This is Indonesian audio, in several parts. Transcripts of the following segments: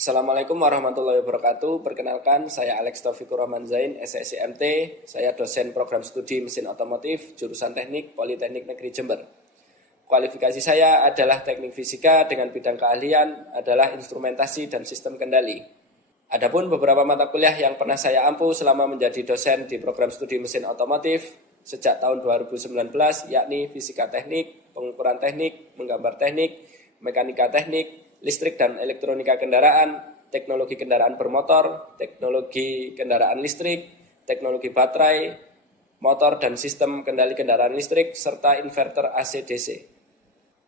Assalamualaikum warahmatullahi wabarakatuh. Perkenalkan, saya Alex Taufikur Rahman Zain, SSIMT. Saya dosen program studi mesin otomotif, jurusan teknik Politeknik Negeri Jember. Kualifikasi saya adalah teknik fisika dengan bidang keahlian adalah instrumentasi dan sistem kendali. Adapun beberapa mata kuliah yang pernah saya ampu selama menjadi dosen di program studi mesin otomotif sejak tahun 2019, yakni fisika teknik, pengukuran teknik, menggambar teknik, mekanika teknik, listrik dan elektronika kendaraan, teknologi kendaraan bermotor, teknologi kendaraan listrik, teknologi baterai, motor dan sistem kendali kendaraan listrik, serta inverter AC/DC.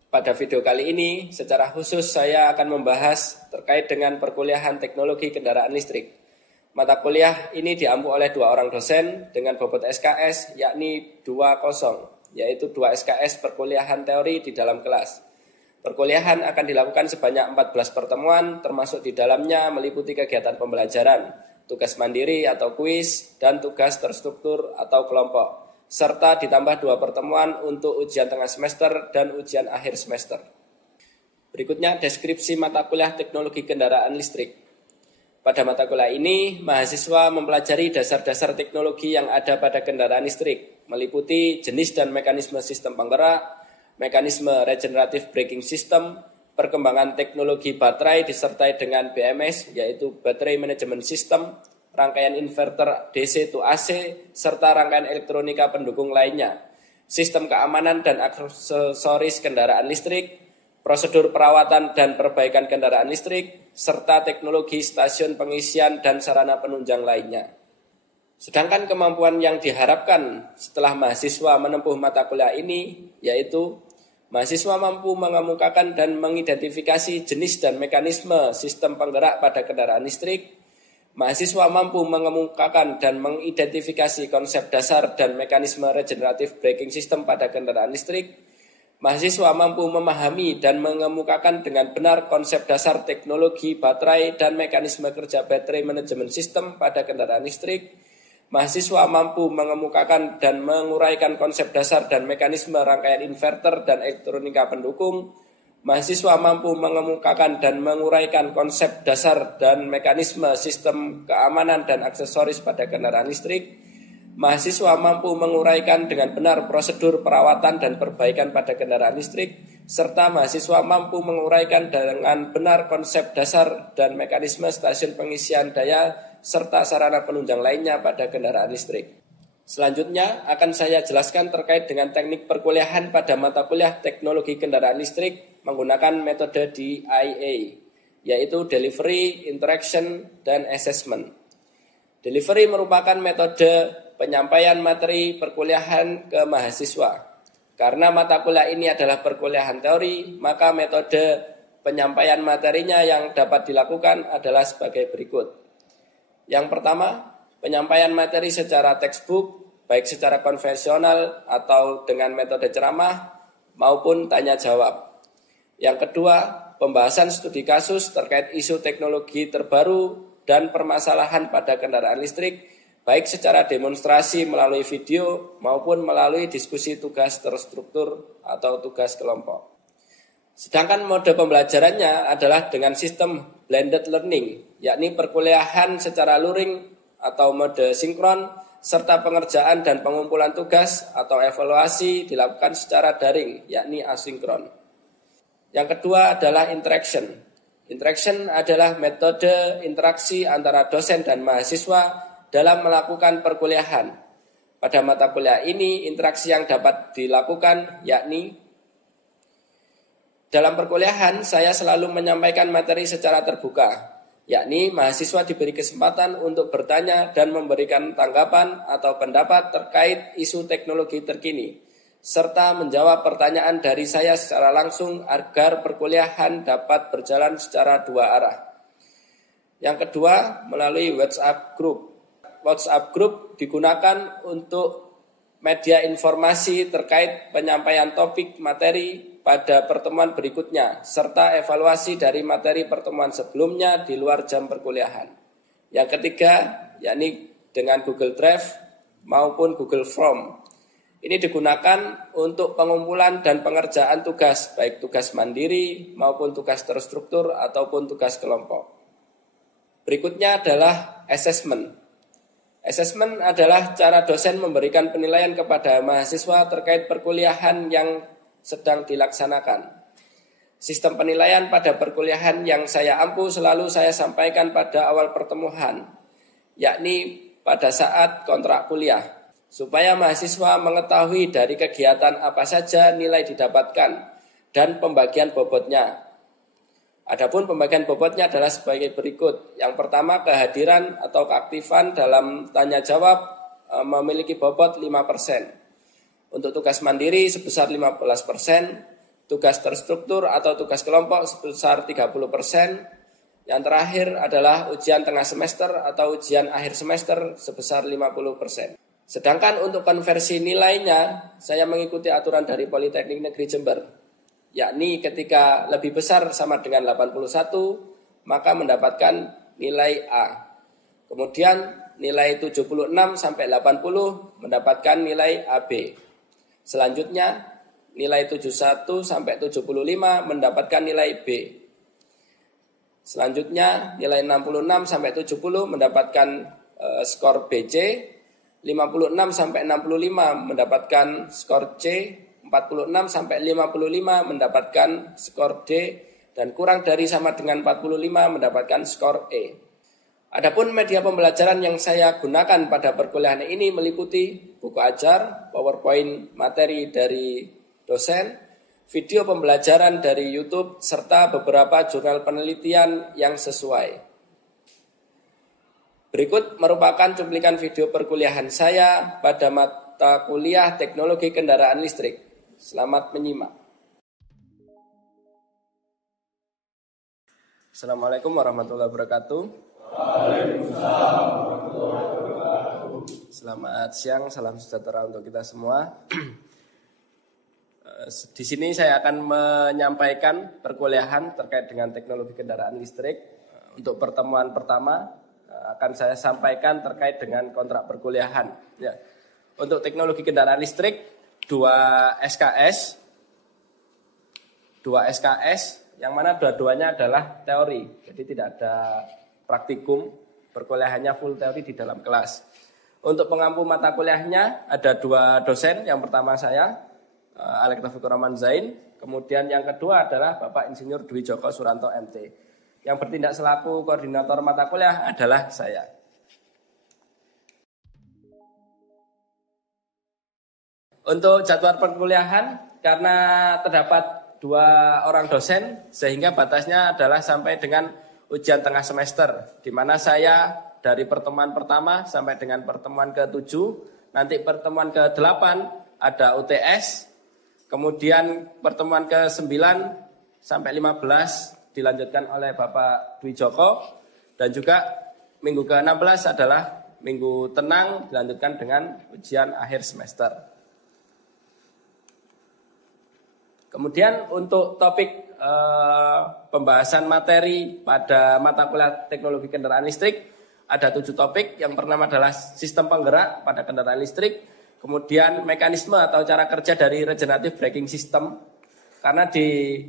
Pada video kali ini, secara khusus saya akan membahas terkait dengan perkuliahan teknologi kendaraan listrik. Mata kuliah ini diampu oleh 2 orang dosen dengan bobot SKS, yakni 20, yaitu 2 SKS perkuliahan teori di dalam kelas. Perkuliahan akan dilakukan sebanyak 14 pertemuan, termasuk di dalamnya meliputi kegiatan pembelajaran, tugas mandiri atau kuis, dan tugas terstruktur atau kelompok, serta ditambah 2 pertemuan untuk ujian tengah semester dan ujian akhir semester. Berikutnya deskripsi mata kuliah teknologi kendaraan listrik. Pada mata kuliah ini, mahasiswa mempelajari dasar-dasar teknologi yang ada pada kendaraan listrik, meliputi jenis dan mekanisme sistem penggerak, mekanisme regenerative braking system, perkembangan teknologi baterai disertai dengan BMS, yaitu Battery Management System, rangkaian inverter DC to AC, serta rangkaian elektronika pendukung lainnya, sistem keamanan dan aksesoris kendaraan listrik, prosedur perawatan dan perbaikan kendaraan listrik, serta teknologi stasiun pengisian dan sarana penunjang lainnya. Sedangkan kemampuan yang diharapkan setelah mahasiswa menempuh mata kuliah ini, yaitu mahasiswa mampu mengemukakan dan mengidentifikasi jenis dan mekanisme sistem penggerak pada kendaraan listrik, mahasiswa mampu mengemukakan dan mengidentifikasi konsep dasar dan mekanisme regenerative braking system pada kendaraan listrik, mahasiswa mampu memahami dan mengemukakan dengan benar konsep dasar teknologi baterai dan mekanisme kerja battery management system pada kendaraan listrik, mahasiswa mampu mengemukakan dan menguraikan konsep dasar dan mekanisme rangkaian inverter dan elektronika pendukung. Mahasiswa mampu mengemukakan dan menguraikan konsep dasar dan mekanisme sistem keamanan dan aksesoris pada kendaraan listrik. Mahasiswa mampu menguraikan dengan benar prosedur perawatan dan perbaikan pada kendaraan listrik, serta mahasiswa mampu menguraikan dengan benar konsep dasar dan mekanisme stasiun pengisian daya serta sarana penunjang lainnya pada kendaraan listrik. Selanjutnya akan saya jelaskan terkait dengan teknik perkuliahan pada mata kuliah teknologi kendaraan listrik menggunakan metode DIA, yaitu Delivery, Interaction, dan Assessment. Delivery merupakan metode penyampaian materi perkuliahan ke mahasiswa. Karena mata kuliah ini adalah perkuliahan teori, maka metode penyampaian materinya yang dapat dilakukan adalah sebagai berikut. Yang pertama, penyampaian materi secara textbook, baik secara konvensional atau dengan metode ceramah maupun tanya jawab. Yang kedua, pembahasan studi kasus terkait isu teknologi terbaru dan permasalahan pada kendaraan listrik, baik secara demonstrasi melalui video maupun melalui diskusi tugas terstruktur atau tugas kelompok. Sedangkan mode pembelajarannya adalah dengan sistem blended learning, yakni perkuliahan secara luring atau mode sinkron, serta pengerjaan dan pengumpulan tugas atau evaluasi dilakukan secara daring, yakni asinkron. Yang kedua adalah interaction. Interaction adalah metode interaksi antara dosen dan mahasiswa dalam melakukan perkuliahan. Pada mata kuliah ini, interaksi yang dapat dilakukan yakni dalam perkuliahan, saya selalu menyampaikan materi secara terbuka, yakni mahasiswa diberi kesempatan untuk bertanya dan memberikan tanggapan atau pendapat terkait isu teknologi terkini, serta menjawab pertanyaan dari saya secara langsung agar perkuliahan dapat berjalan secara 2 arah. Yang kedua, melalui WhatsApp Group. WhatsApp Group digunakan untuk media informasi terkait penyampaian topik materi pada pertemuan berikutnya, serta evaluasi dari materi pertemuan sebelumnya di luar jam perkuliahan. Yang ketiga, yakni dengan Google Drive maupun Google Form. Ini digunakan untuk pengumpulan dan pengerjaan tugas, baik tugas mandiri maupun tugas terstruktur ataupun tugas kelompok. Berikutnya adalah assessment. Assessment adalah cara dosen memberikan penilaian kepada mahasiswa terkait perkuliahan yang sedang dilaksanakan. Sistem penilaian pada perkuliahan yang saya ampu selalu saya sampaikan pada awal pertemuan, yakni pada saat kontrak kuliah, supaya mahasiswa mengetahui dari kegiatan apa saja nilai didapatkan dan pembagian bobotnya. Adapun pembagian bobotnya adalah sebagai berikut. Yang pertama, kehadiran atau keaktifan dalam tanya jawab memiliki bobot 5%. Untuk tugas mandiri sebesar 15%, tugas terstruktur atau tugas kelompok sebesar 30%. Yang terakhir adalah ujian tengah semester atau ujian akhir semester sebesar 50%. Sedangkan untuk konversi nilainya, saya mengikuti aturan dari Politeknik Negeri Jember, yakni ketika lebih besar sama dengan 81, maka mendapatkan nilai A. Kemudian nilai 76 sampai 80 mendapatkan nilai AB. Selanjutnya nilai 71 sampai 75 mendapatkan nilai B. Selanjutnya nilai 66 sampai 70 mendapatkan skor BC, 56 sampai 65 mendapatkan skor C, 46 sampai 55 mendapatkan skor D, dan kurang dari sama dengan 45 mendapatkan skor E. Adapun media pembelajaran yang saya gunakan pada perkuliahan ini meliputi buku ajar, PowerPoint materi dari dosen, video pembelajaran dari YouTube, serta beberapa jurnal penelitian yang sesuai. Berikut merupakan cuplikan video perkuliahan saya pada mata kuliah Teknologi Kendaraan Listrik. Selamat menyimak. Assalamualaikum warahmatullahi wabarakatuh. Waalaikumsalam warahmatullahi wabarakatuh. Selamat siang, salam sejahtera untuk kita semua. Di sini saya akan menyampaikan perkuliahan terkait dengan teknologi kendaraan listrik. Untuk pertemuan pertama akan saya sampaikan terkait dengan kontrak perkuliahan. Ya. Untuk teknologi kendaraan listrik 2 SKS, yang mana dua-duanya adalah teori. Jadi tidak ada praktikum, perkuliahannya full teori di dalam kelas. Untuk pengampu mata kuliahnya ada 2 dosen. Yang pertama saya, Alex Taufikur Rahman Zain. Kemudian yang kedua adalah Bapak Insinyur Dwi Joko Suranto MT. Yang bertindak selaku koordinator mata kuliah adalah saya. Untuk jadwal perkuliahan, karena terdapat 2 orang dosen, sehingga batasnya adalah sampai dengan ujian tengah semester, di mana saya dari pertemuan pertama sampai dengan pertemuan ke-7, nanti pertemuan ke-8 ada UTS, kemudian pertemuan ke-9 sampai 15 dilanjutkan oleh Bapak Dwi Joko, dan juga minggu ke-16 adalah minggu tenang dilanjutkan dengan ujian akhir semester. Kemudian untuk topik pembahasan materi pada mata kuliah teknologi kendaraan listrik ada 7 topik. Yang pertama adalah sistem penggerak pada kendaraan listrik, kemudian mekanisme atau cara kerja dari regenerative braking system, karena di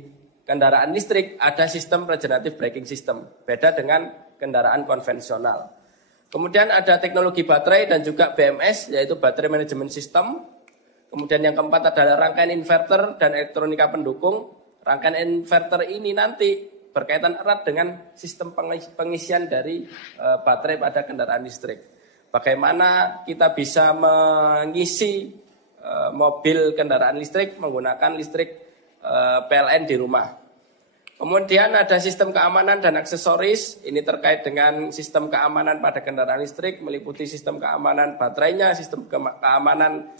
kendaraan listrik ada sistem regenerative braking system, beda dengan kendaraan konvensional. Kemudian ada teknologi baterai dan juga BMS, yaitu Battery Management System. Kemudian yang keempat adalah rangkaian inverter dan elektronika pendukung. Rangkaian inverter ini nanti berkaitan erat dengan sistem pengisian dari baterai pada kendaraan listrik. Bagaimana kita bisa mengisi mobil kendaraan listrik menggunakan listrik PLN di rumah. Kemudian ada sistem keamanan dan aksesoris. Ini terkait dengan sistem keamanan pada kendaraan listrik, meliputi sistem keamanan baterainya, sistem keamanan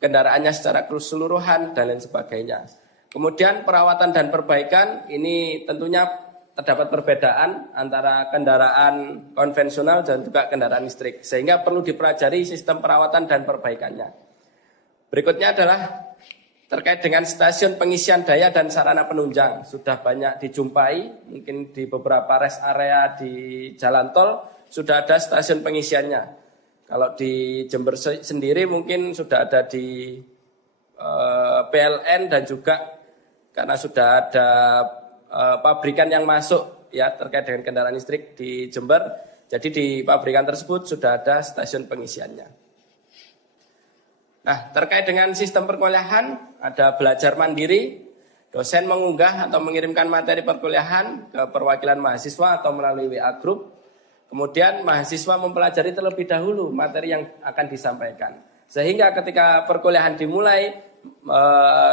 kendaraannya secara keseluruhan, dan lain sebagainya. Kemudian perawatan dan perbaikan, ini tentunya terdapat perbedaan antara kendaraan konvensional dan juga kendaraan listrik, sehingga perlu dipelajari sistem perawatan dan perbaikannya. Berikutnya adalah terkait dengan stasiun pengisian daya dan sarana penunjang. Sudah banyak dijumpai, mungkin di beberapa rest area di jalan tol sudah ada stasiun pengisiannya. Kalau di Jember sendiri mungkin sudah ada di PLN, dan juga karena sudah ada pabrikan yang masuk ya terkait dengan kendaraan listrik di Jember. Jadi di pabrikan tersebut sudah ada stasiun pengisiannya. Nah, terkait dengan sistem perkuliahan, ada belajar mandiri. Dosen mengunggah atau mengirimkan materi perkuliahan ke perwakilan mahasiswa atau melalui WA Group. Kemudian mahasiswa mempelajari terlebih dahulu materi yang akan disampaikan. Sehingga ketika perkuliahan dimulai,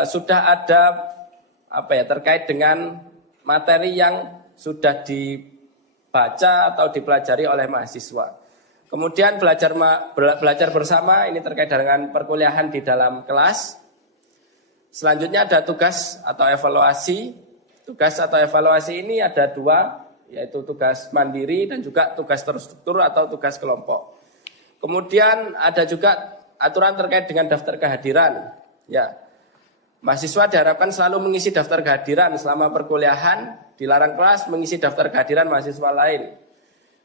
sudah ada terkait dengan materi yang sudah dibaca atau dipelajari oleh mahasiswa. Kemudian belajar bersama ini terkait dengan perkuliahan di dalam kelas. Selanjutnya ada tugas atau evaluasi. Tugas atau evaluasi ini ada dua, yaitu tugas mandiri dan juga tugas terstruktur atau tugas kelompok. Kemudian ada juga aturan terkait dengan daftar kehadiran. Ya, mahasiswa diharapkan selalu mengisi daftar kehadiran selama perkuliahan. Dilarang kelas mengisi daftar kehadiran mahasiswa lain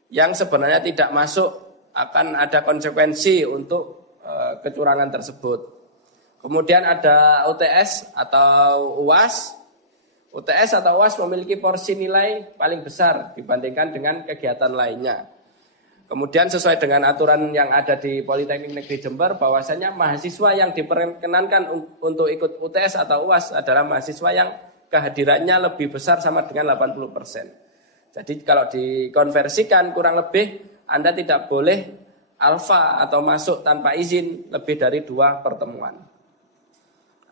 yang sebenarnya tidak masuk, akan ada konsekuensi untuk kecurangan tersebut. Kemudian ada UTS atau UAS. UTS atau UAS memiliki porsi nilai paling besar dibandingkan dengan kegiatan lainnya. Kemudian sesuai dengan aturan yang ada di Politeknik Negeri Jember, bahwasanya mahasiswa yang diperkenankan untuk ikut UTS atau UAS adalah mahasiswa yang kehadirannya lebih besar sama dengan 80%. Jadi kalau dikonversikan kurang lebih Anda tidak boleh alfa atau masuk tanpa izin lebih dari 2 pertemuan.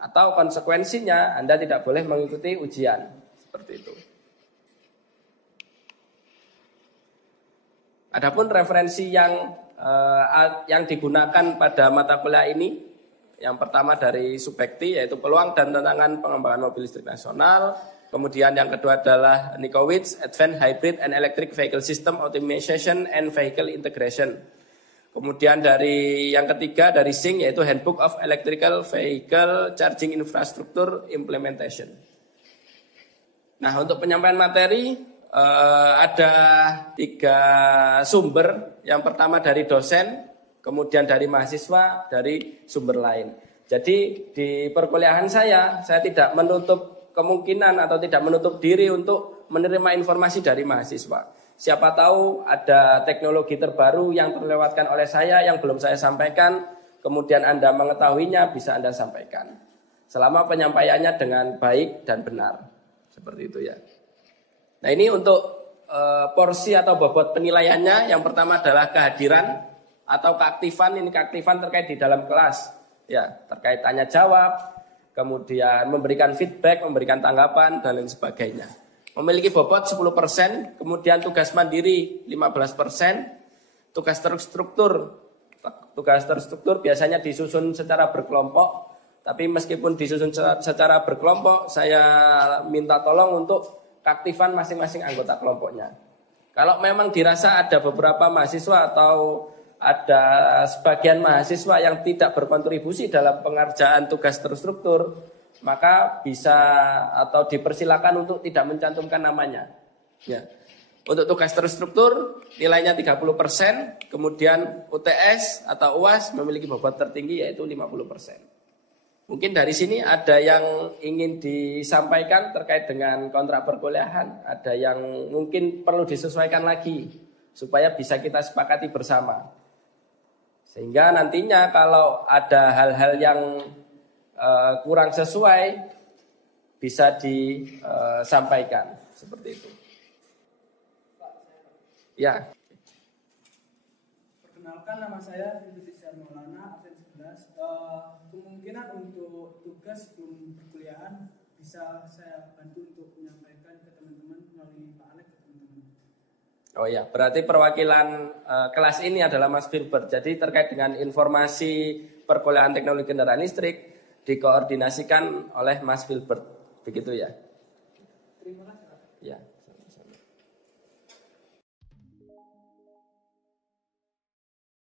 Atau konsekuensinya Anda tidak boleh mengikuti ujian. Seperti itu. Adapun referensi yang digunakan pada mata kuliah ini, yang pertama dari Subekti, yaitu peluang dan tantangan pengembangan mobil listrik nasional. Kemudian yang kedua adalah Nikowitz, Advanced Hybrid and Electric Vehicle System Optimization and Vehicle Integration. Kemudian dari yang ketiga dari SING, yaitu Handbook of Electrical Vehicle Charging Infrastructure Implementation. Nah, untuk penyampaian materi ada 3 sumber. Yang pertama dari dosen, kemudian dari mahasiswa, dari sumber lain. Jadi di perkuliahan saya tidak menutup kemungkinan atau tidak menutup diri untuk menerima informasi dari mahasiswa. Siapa tahu ada teknologi terbaru yang terlewatkan oleh saya yang belum saya sampaikan, kemudian Anda mengetahuinya, bisa Anda sampaikan. Selama penyampaiannya dengan baik dan benar. Seperti itu ya. Nah, ini untuk porsi atau bobot penilaiannya. Yang pertama adalah kehadiran atau keaktifan. Ini keaktifan terkait di dalam kelas. Ya, terkait tanya jawab, kemudian memberikan feedback, memberikan tanggapan dan lain sebagainya. Memiliki bobot 10%, kemudian tugas mandiri 15%, tugas terstruktur. Tugas terstruktur biasanya disusun secara berkelompok, tapi meskipun disusun secara berkelompok, saya minta tolong untuk keaktifan masing-masing anggota kelompoknya. Kalau memang dirasa ada beberapa mahasiswa atau ada sebagian mahasiswa yang tidak berkontribusi dalam pengerjaan tugas terstruktur, maka bisa atau dipersilakan untuk tidak mencantumkan namanya. Ya. Untuk tugas terstruktur nilainya 30%, kemudian UTS atau UAS memiliki bobot tertinggi yaitu 50%. Mungkin dari sini ada yang ingin disampaikan terkait dengan kontrak perkuliahan, ada yang mungkin perlu disesuaikan lagi supaya bisa kita sepakati bersama. Sehingga nantinya kalau ada hal-hal yang kurang sesuai bisa disampaikan seperti itu. Ya. Perkenalkan, nama saya Indonesia Maulana, absen 11. Kemungkinan untuk tugas sebelum perkuliahan bisa saya bantu untuk menyampaikan ke teman-teman melalui Pak Alex ke teman-teman. Oh ya, berarti perwakilan kelas ini adalah Mas Filbert. Jadi terkait dengan informasi perkuliahan teknologi kendaraan listrik dikoordinasikan oleh Mas Filbert, begitu ya? Terima kasih. Ya.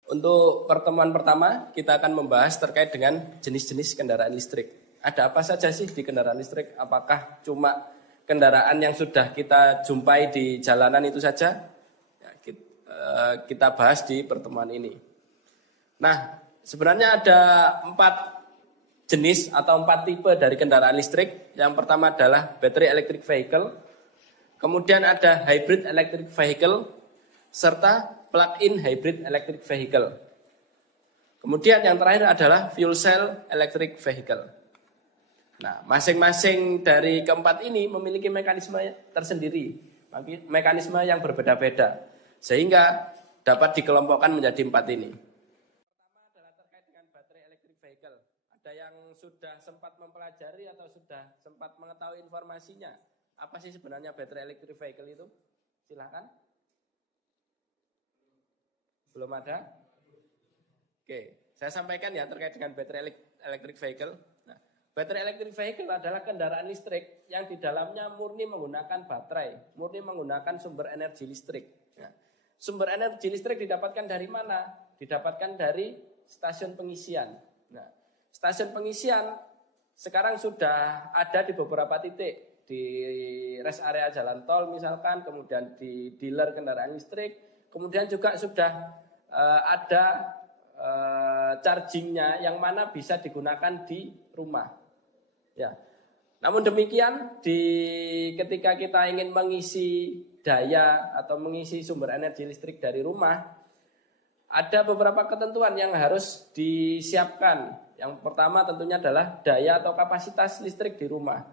Untuk pertemuan pertama kita akan membahas terkait dengan jenis-jenis kendaraan listrik. Ada apa saja sih di kendaraan listrik? Apakah cuma kendaraan yang sudah kita jumpai di jalanan itu saja? Ya, kita bahas di pertemuan ini. Nah, sebenarnya ada 4 jenis atau 4 tipe dari kendaraan listrik. Yang pertama adalah battery electric vehicle. Kemudian ada hybrid electric vehicle serta plug-in hybrid electric vehicle. Kemudian yang terakhir adalah fuel cell electric vehicle. Nah, masing-masing dari keempat ini memiliki mekanisme tersendiri, mekanisme yang berbeda-beda, sehingga dapat dikelompokkan menjadi 4 ini. Pertama adalah terkait dengan baterai electric vehicle. Ada yang sudah sempat mempelajari atau sudah sempat mengetahui informasinya. Apa sih sebenarnya baterai electric vehicle itu? Silakan. Belum ada? Oke, saya sampaikan ya terkait dengan baterai electric vehicle. Nah, baterai electric vehicle adalah kendaraan listrik yang di dalamnya murni menggunakan baterai, murni menggunakan sumber energi listrik. Nah, sumber energi listrik didapatkan dari mana? Didapatkan dari stasiun pengisian. Nah, stasiun pengisian sekarang sudah ada di beberapa titik, di rest area jalan tol misalkan, kemudian di dealer kendaraan listrik, kemudian juga sudah ada chargingnya yang mana bisa digunakan di rumah. Ya. Namun demikian ketika kita ingin mengisi daya atau mengisi sumber energi listrik dari rumah, ada beberapa ketentuan yang harus disiapkan. Yang pertama tentunya adalah daya atau kapasitas listrik di rumah.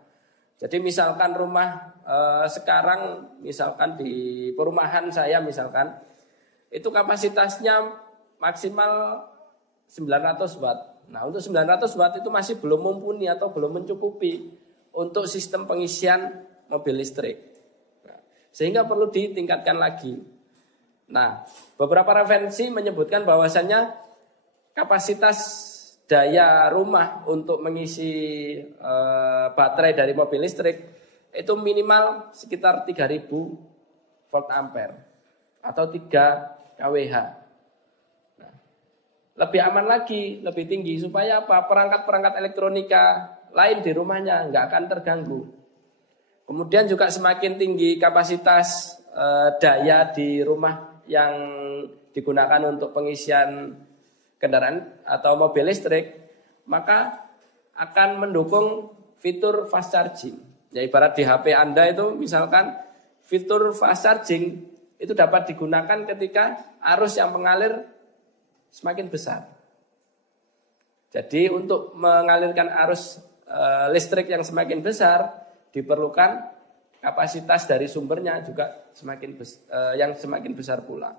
Jadi misalkan rumah sekarang, misalkan di perumahan saya misalkan, itu kapasitasnya maksimal 900 watt. Nah, untuk 900 watt itu masih belum mumpuni atau belum mencukupi untuk sistem pengisian mobil listrik. Nah, sehingga perlu ditingkatkan lagi. Nah, beberapa referensi menyebutkan bahwasannya kapasitas daya rumah untuk mengisi baterai dari mobil listrik itu minimal sekitar 3000 volt ampere atau 3 kWh. Lebih aman lagi, lebih tinggi supaya apa? Perangkat-perangkat elektronika lain di rumahnya nggak akan terganggu. Kemudian juga semakin tinggi kapasitas daya di rumah yang digunakan untuk pengisian kendaraan atau mobil listrik, maka akan mendukung fitur fast charging. Ya ibarat di HP Anda itu misalkan fitur fast charging itu dapat digunakan ketika arus yang mengalir semakin besar. Jadi untuk mengalirkan arus listrik yang semakin besar diperlukan kapasitas dari sumbernya juga yang semakin besar pula.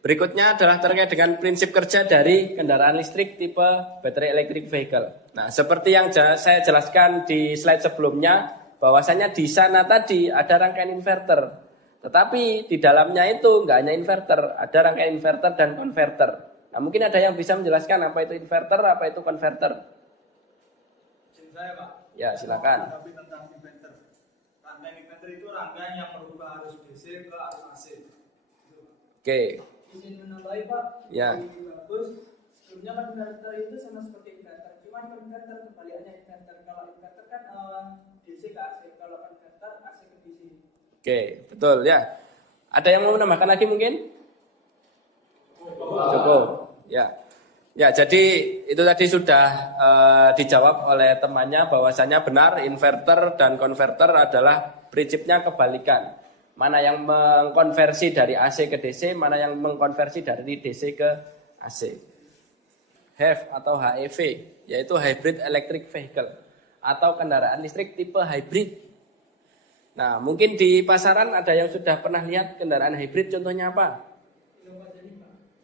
Berikutnya adalah terkait dengan prinsip kerja dari kendaraan listrik tipe battery electric vehicle. Nah, seperti yang saya jelaskan di slide sebelumnya, bahwasanya di sana tadi ada rangkaian inverter. Tetapi di dalamnya itu nggak hanya inverter, ada rangkaian inverter dan konverter. Nah, mungkin ada yang bisa menjelaskan apa itu inverter, apa itu konverter? Saya, Pak. Ya, silakan. Tapi tentang inverter. Rangkaian inverter itu rangkaian yang merubah arus DC ke arus AC. Oke. Izin menambahi, Pak. Ya. Bagus. Sebelumnya kan inverter itu sama seperti inverter. Cuma konverter kebalikannya inverter. Kalau inverter kan DC ke AC, kalau konverter AC ke DC. Oke, betul ya. Ada yang mau menambahkan lagi mungkin? Cukup. Ya. Ya, jadi itu tadi sudah dijawab oleh temannya bahwasanya benar inverter dan konverter adalah prinsipnya kebalikan. Mana yang mengkonversi dari AC ke DC, mana yang mengkonversi dari DC ke AC. HEV atau HEV yaitu hybrid electric vehicle atau kendaraan listrik tipe hybrid. Nah, mungkin di pasaran ada yang sudah pernah lihat kendaraan hybrid, contohnya apa?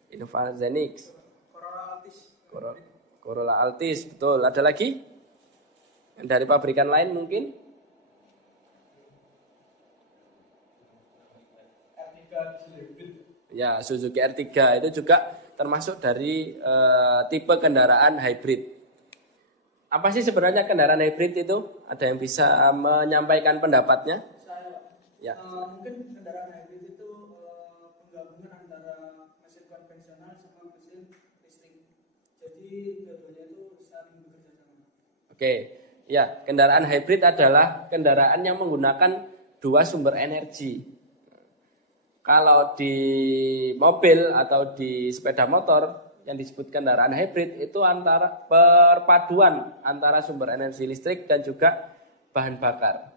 Innova Zenix. Corolla Altis, betul. Ada lagi? Dari pabrikan lain mungkin? R3 hybrid. Ya, Suzuki R3 itu juga termasuk dari tipe kendaraan hybrid. Apa sih sebenarnya kendaraan hybrid itu? Ada yang bisa menyampaikan pendapatnya? Saya, ya. Mungkin kendaraan hybrid itu penggabungan antara mesin konvensional sama mesin listrik. Jadi dua-duanya itu saling bekerja sama. Oke, ya, kendaraan hybrid adalah kendaraan yang menggunakan dua sumber energi. Kalau di mobil atau di sepeda motor yang disebut kendaraan hybrid itu antara perpaduan antara sumber energi listrik dan juga bahan bakar.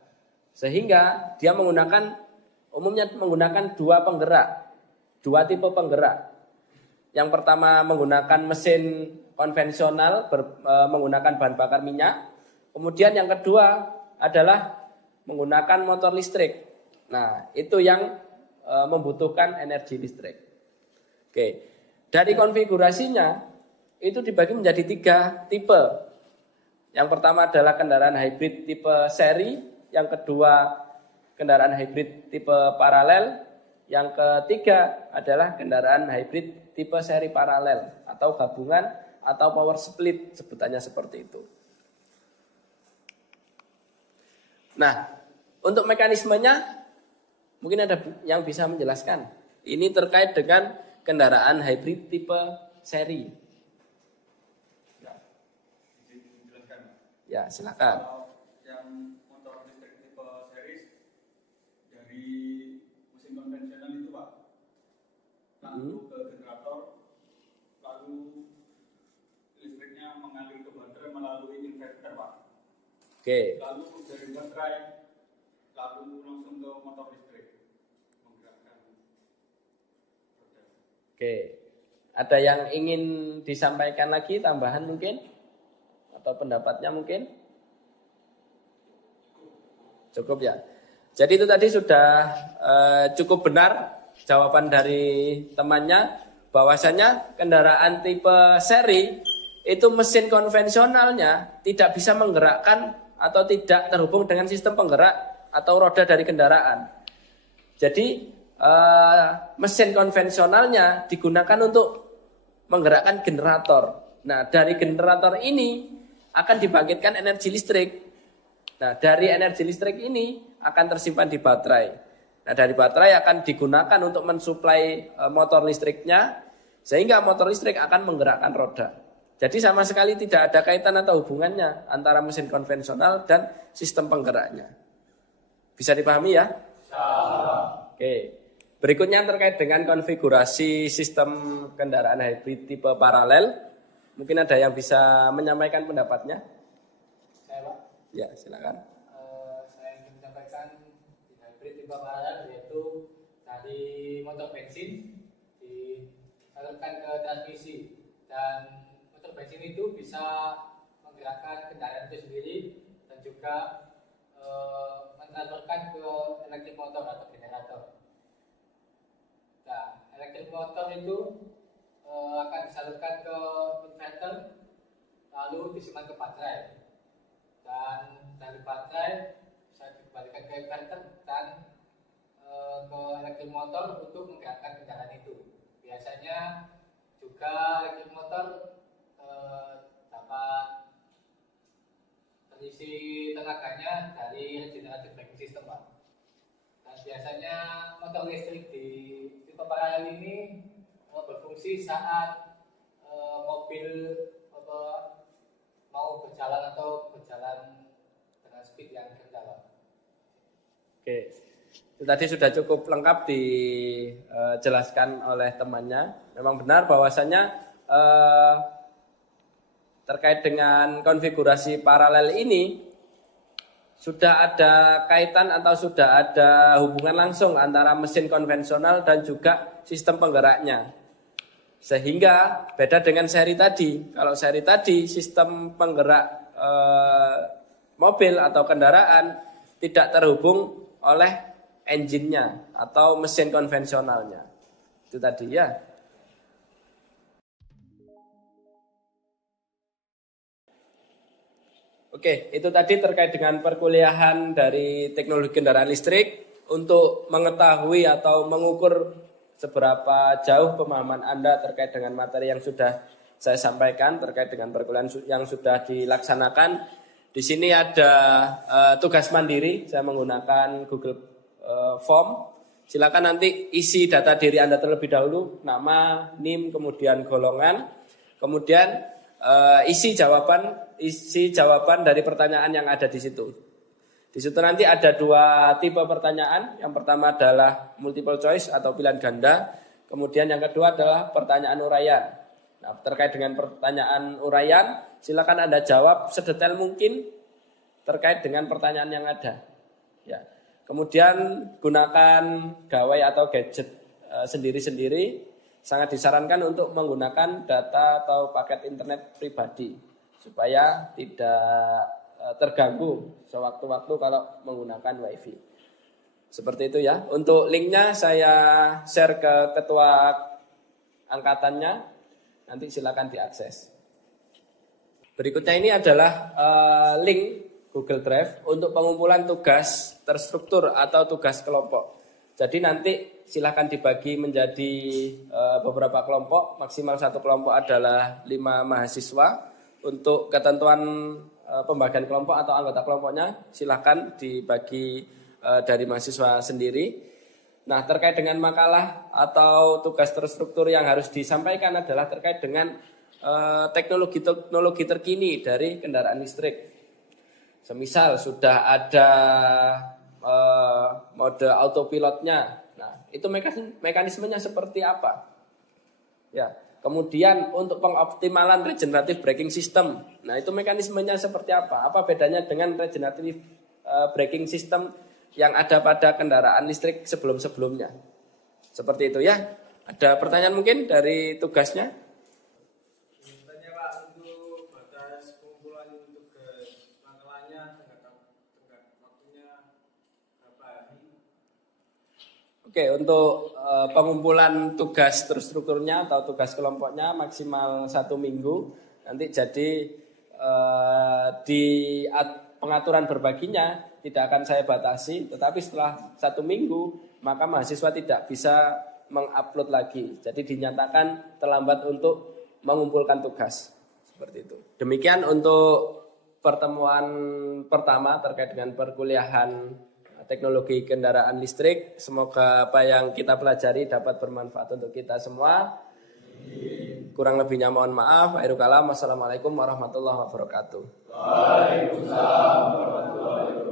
Sehingga dia umumnya menggunakan dua tipe penggerak. Yang pertama menggunakan mesin konvensional menggunakan bahan bakar minyak. Kemudian yang kedua adalah menggunakan motor listrik. Nah, itu yang membutuhkan energi listrik. Oke. Dari konfigurasinya itu dibagi menjadi 3 tipe. Yang pertama adalah kendaraan hybrid tipe seri, yang kedua kendaraan hybrid tipe paralel, yang ketiga adalah kendaraan hybrid tipe seri paralel atau gabungan atau power split, sebutannya seperti itu. Nah, untuk mekanismenya mungkin ada yang bisa menjelaskan. Ini terkait dengan kendaraan hybrid tipe seri. Ya, silakan. Yang motor listrik tipe series dari mesin konvensional itu Pak, lalu ke generator, lalu listriknya mengalir ke baterai melalui inverter Pak. Oke. Lalu dari baterai, lalu langsung ke motor listrik menggerakkan roda. Oke. Ada yang ingin disampaikan lagi, tambahan mungkin? Atau pendapatnya mungkin? Cukup ya. Jadi itu tadi sudah cukup benar jawaban dari temannya, bahwasanya kendaraan tipe seri itu mesin konvensionalnya tidak bisa menggerakkan atau tidak terhubung dengan sistem penggerak atau roda dari kendaraan. Jadi mesin konvensionalnya digunakan untuk menggerakkan generator. Nah, dari generator ini akan dibangkitkan energi listrik. Nah, dari energi listrik ini akan tersimpan di baterai. Nah, dari baterai akan digunakan untuk mensuplai motor listriknya, sehingga motor listrik akan menggerakkan roda. Jadi sama sekali tidak ada kaitan atau hubungannya antara mesin konvensional dan sistem penggeraknya. Bisa dipahami ya? Oke. Berikutnya terkait dengan konfigurasi sistem kendaraan hybrid tipe paralel. Mungkin ada yang bisa menyampaikan pendapatnya? Saya Pak. Ya, silakan. Saya ingin menyampaikan hybrid tipe paralel, yaitu dari motor bensin disalurkan ke transmisi, dan motor bensin itu bisa menggerakkan kendaraan itu sendiri dan juga mentransferkan ke elektrik motor atau generator. Nah, elektrik motor itu akan disalurkan ke inverter, lalu disimpan ke baterai, dan dari baterai bisa dikembalikan ke inverter dan ke elektrik motor untuk menggerakkan kendaraan itu. Biasanya juga elektrik motor dapat terisi tenaganya dari regeneratif braking system Pak. Dan biasanya motor listrik di tipe paralel ini berfungsi saat mobil mau berjalan atau berjalan dengan speed yang rendah. Oke, itu tadi sudah cukup lengkap dijelaskan oleh temannya. Memang benar bahwasannya terkait dengan konfigurasi paralel ini sudah ada kaitan atau sudah ada hubungan langsung antara mesin konvensional dan juga sistem penggeraknya. Sehingga beda dengan seri tadi. Kalau seri tadi sistem penggerak mobil atau kendaraan tidak terhubung oleh engine-nya atau mesin konvensionalnya. Itu tadi ya. Oke, itu tadi terkait dengan perkuliahan dari teknologi kendaraan listrik untuk mengetahui atau mengukur seberapa jauh pemahaman Anda terkait dengan materi yang sudah saya sampaikan terkait dengan perkuliahan yang sudah dilaksanakan. Di sini ada tugas mandiri, saya menggunakan Google Form. Silakan nanti isi data diri Anda terlebih dahulu, nama, NIM, kemudian golongan, kemudian isi jawaban dari pertanyaan yang ada di situ. Di situ nanti ada 2 tipe pertanyaan. Yang pertama adalah multiple choice atau pilihan ganda. Kemudian yang kedua adalah pertanyaan uraian. Nah, terkait dengan pertanyaan uraian, silakan Anda jawab sedetail mungkin terkait dengan pertanyaan yang ada. Ya. Kemudian gunakan gawai atau gadget sendiri-sendiri. Sangat disarankan untuk menggunakan data atau paket internet pribadi supaya tidak terganggu sewaktu-waktu kalau menggunakan wifi. Seperti itu ya. Untuk linknya saya share ke ketua angkatannya. Nanti silakan diakses. Berikutnya ini adalah link Google Drive untuk pengumpulan tugas terstruktur atau tugas kelompok. Jadi nanti silakan dibagi menjadi beberapa kelompok. Maksimal satu kelompok adalah 5 mahasiswa. Untuk ketentuan pembagian kelompok atau anggota kelompoknya silakan dibagi dari mahasiswa sendiri. Nah, terkait dengan makalah atau tugas terstruktur yang harus disampaikan adalah terkait dengan teknologi terkini dari kendaraan listrik. Semisal sudah ada mode autopilotnya. Nah, itu mekanismenya seperti apa? Ya, kemudian untuk pengoptimalan regenerative braking system. Nah, itu mekanismenya seperti apa? Apa bedanya dengan regenerative braking system yang ada pada kendaraan listrik sebelum-sebelumnya? Seperti itu ya. Ada pertanyaan mungkin dari tugasnya? Tanya Pak, untuk batas pengumpulan tugas makalahnya tenggat waktunya berapa hari? Oke, untuk pengumpulan tugas terstrukturnya atau tugas kelompoknya maksimal 1 minggu. Nanti jadi di pengaturan berbaginya tidak akan saya batasi, tetapi setelah 1 minggu maka mahasiswa tidak bisa mengupload lagi. Jadi dinyatakan terlambat untuk mengumpulkan tugas. Seperti itu. Demikian untuk pertemuan pertama terkait dengan perkuliahan teknologi kendaraan listrik. Semoga apa yang kita pelajari dapat bermanfaat untuk kita semua. Kurang lebihnya mohon maaf. Akhirul kalam. Wassalamualaikum warahmatullahi wabarakatuh. Waalaikumsalam warahmatullahi wabarakatuh.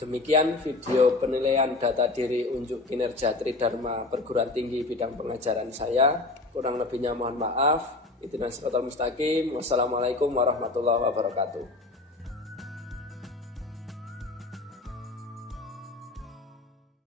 Demikian video penilaian data diri unjuk kinerja Tridharma Perguruan Tinggi bidang pengajaran saya. Kurang lebihnya mohon maaf. Ihdinas siratal mustaqim. Wassalamualaikum warahmatullahi wabarakatuh.